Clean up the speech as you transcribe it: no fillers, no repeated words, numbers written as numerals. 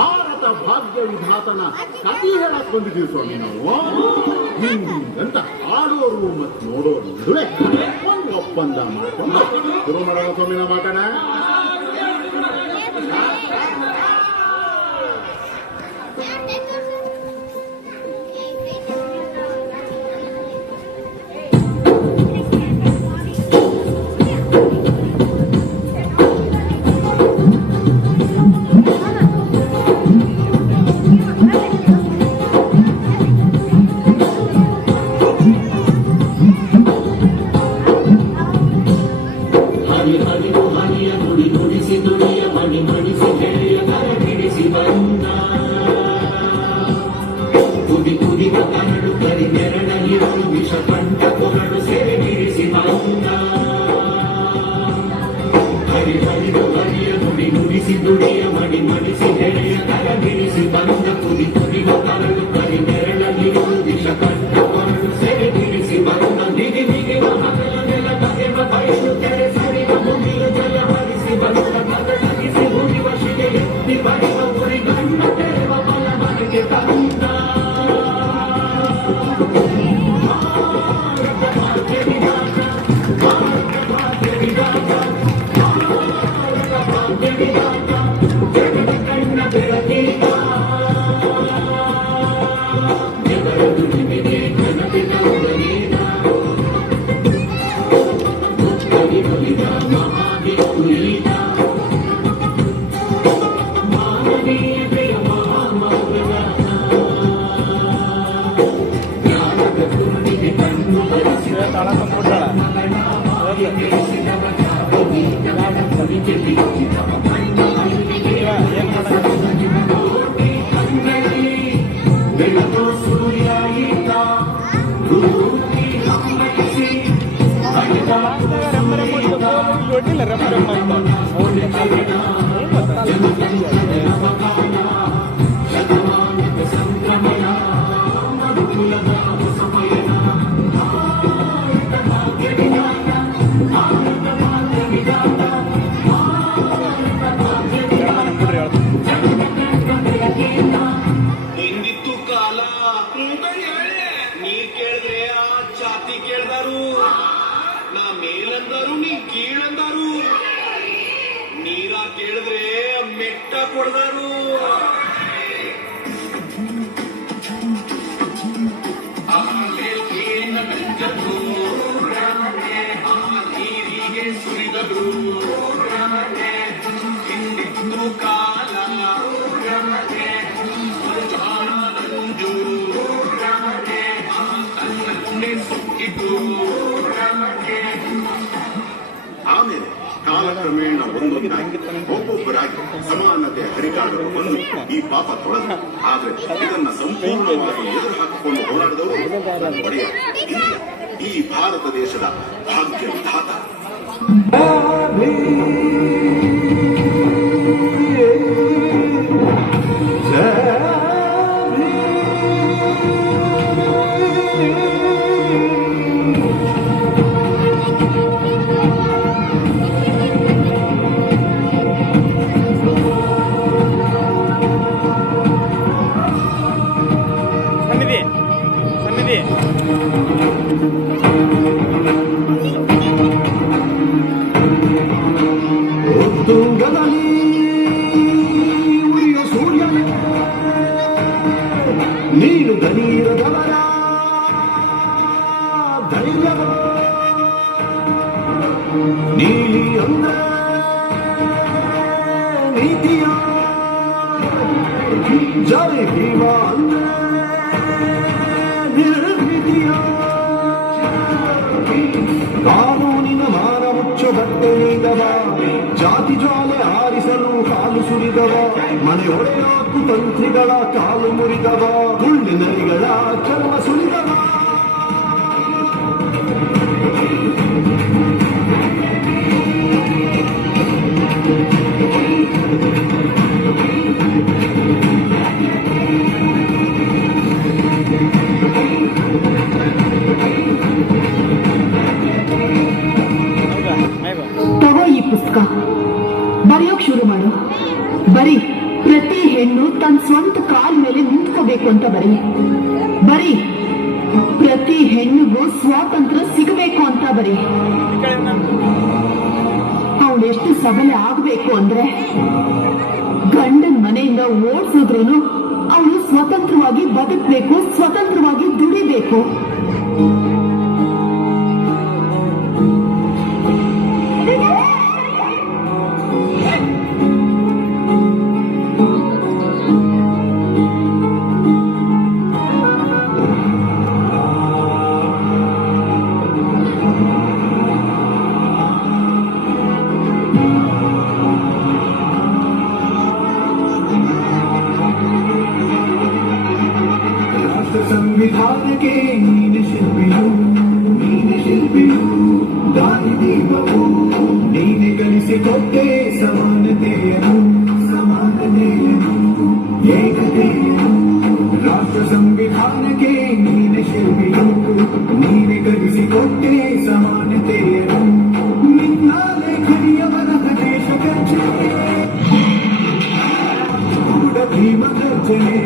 ಭಾರತ ಭಾಗ್ಯ ವಿಧಾತನ ಕಥೆ ಹೇಳಕ್ ಬಂದಿದ್ದೀವಿ ಸ್ವಾಮಿ ನಾವು. ಹಿಂಗಂತ ಆಡೋರು ಮತ್ತು ನೋಡೋರು ನಡುವೆ ಒಂದು ಒಪ್ಪಂದ ಮಾಡ್ಕೊಂಡು ಶುರು ಮಾಡೋಣ ಸ್ವಾಮಿನ ಮಾತನ. ಆಮೇಲೆ ಕಾಲಕ್ರಮೇಣ ಒಬ್ಬೊಬ್ಬರಾಗಿ ಸಮಾನತೆ ಹರಿಕಾರರು ಬಂದು ಈ ಪಾಪ ತೊಳೆದು ಆದ್ರೆ ಇದನ್ನ ಸಂಪೂರ್ಣವಾಗಿ ಎದುರು ಹಾಕಿಕೊಂಡು ಹೋರಾಡಿದವರು ಒಡೆಯ ಈ ಭಾರತ ದೇಶದ ಭಾಗ್ಯ ವಿಧಾತ. ಪ್ರೀತಿಯ ಜೈ ಭೀಮ ಅಂದ್ರೆ ನಿರ್ಭೀತಿಯ ಕಾನೂನಿನ ಮಾನ ಮುಚ್ಚು ಬಟ್ಟೆಯಿದವ ಜಾತಿ ಜ್ವಾಲೆ ಆರಿಸಲು ಕಾಲು ಸುರಿದವ ಮನೆ ಒಡೆಯ ಕುತಂತ್ರಿಗಳ ಕಾಲು ಮುರಿದವ ಗುಂಡಿನರಿಗಳ ಚರ್ಮ ಸುರಿದವ ತಗೋ ಈ ಪುಸ್ತಕ ಬರೆಯೋಕ್ ಶುರು ಮಾಡು. ಬರೀ ಪ್ರತಿ ಹೆಣ್ಣು ತನ್ನ ಸ್ವಂತ ಕಾಲ್ ಮೇಲೆ ನಿಂತ್ಕೋಬೇಕು ಅಂತ ಬರೀ ಪ್ರತಿ ಹೆಣ್ಣಿಗೂ ಸ್ವಾತಂತ್ರ್ಯ ಸಿಗಬೇಕು ಅಂತ ಬರೀ ಅವಳೆಷ್ಟು ಸಬಲೆ ಆಗ್ಬೇಕು ಅಂದ್ರೆ ಗಂಡನ್ ಮನೆಯಿಂದ ಓಡಿಸಿದ್ರು ಅವಳು ಸ್ವತಂತ್ರವಾಗಿ ಬದುಕಬೇಕು, ಸ್ವತಂತ್ರವಾಗಿ ದುಡಿಬೇಕು. ಸಂವಿಧಾನಕ್ಕೆ ನೀನೆ ಶಿಲ್ಪಿಯು ದಾರಿ ದೀಪವು ನೀನೆ ಕಲಿಸಿಕೊಟ್ಟೆ ಸಮಾನತೆಯನ್ನು ಏಕತೆಯನ್ನು ರಾಷ್ಟ್ರ ಸಂವಿಧಾನಕ್ಕೆ ನೀನೆ ಶಿಲ್ಪಿಯು ನೀನೆ ಕಲಿಸಿಕೊಟ್ಟೆ ಸಮಾನತೆಯನ್ನು ನಿನ್ನ ಲೇಖನಿಯ ಬರಹ ದೇಶ ಗರ್ಜನೆ ಭೀಮ ಗರ್ಜನೆ